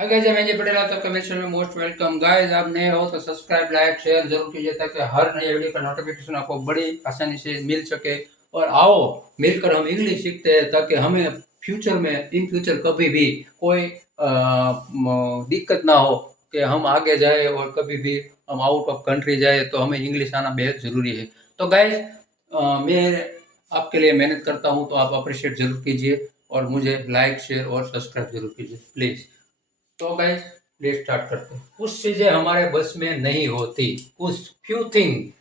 Hi guys, मैं जी पटेल आपका कमेंट में मोस्ट वेलकम। गाइस, आप नए हो तो सब्सक्राइब लाइक शेयर जरूर कीजिए ताकि हर नई वीडियो का नोटिफिकेशन आपको बड़ी आसानी से मिल सके। और आओ मिलकर हम इंग्लिश सीखते हैं ताकि हमें फ्यूचर में इन फ्यूचर कभी भी कोई दिक्कत ना हो कि हम आगे जाए और कभी भी हम आउट ऑफ कंट्री जाए तो हमें इंग्लिश आना बेहद ज़रूरी है। तो गाइस, मैं आपके लिए मेहनत करता हूँ तो आप अप्रिशिएट जरूर कीजिए और मुझे लाइक शेयर और सब्सक्राइब जरूर कीजिए प्लीज़। तो गाइस, लेट स्टार्ट करते हैं। कुछ चीजें हमारे बस में नहीं होती। कुछ few thing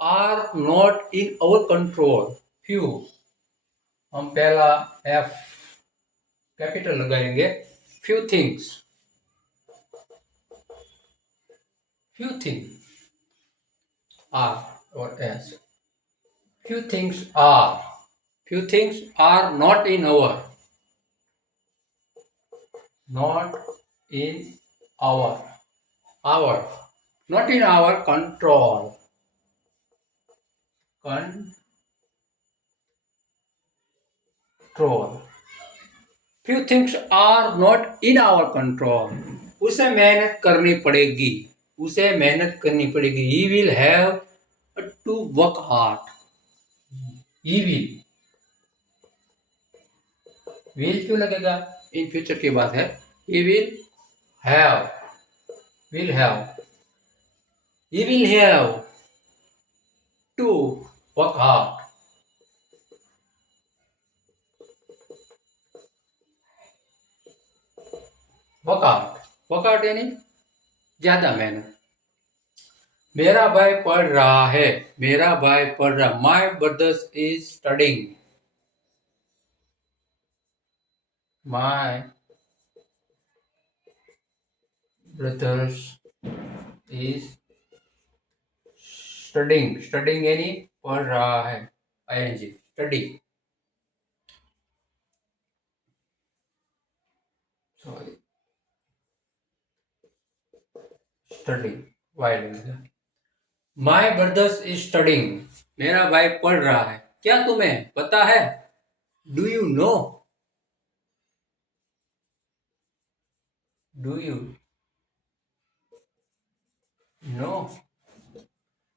are not in our control. Few, हम पहला एफ कैपिटल लगाएंगे। Few things, few thing are और S. Few things are, few things are not in our, not in our, our, not in our control, control. Few things are not in our control. उसे मेहनत करनी पड़ेगी, उसे मेहनत करनी पड़ेगी। He will have to work hard. He will क्यों लगेगा? इन फ्यूचर की बात है। He have will have he will have to work hard. Workout यानी ज्यादा मेहनत। मेरा भाई पढ़ रहा है, मेरा भाई पढ़ रहा। My brothers is studying, my brothers is studying. Studying यानी पढ़ रहा है। ING study, sorry, study while. My brothers is studying, मेरा भाई पढ़ रहा है। क्या तुम्हें पता है? Do you know, do you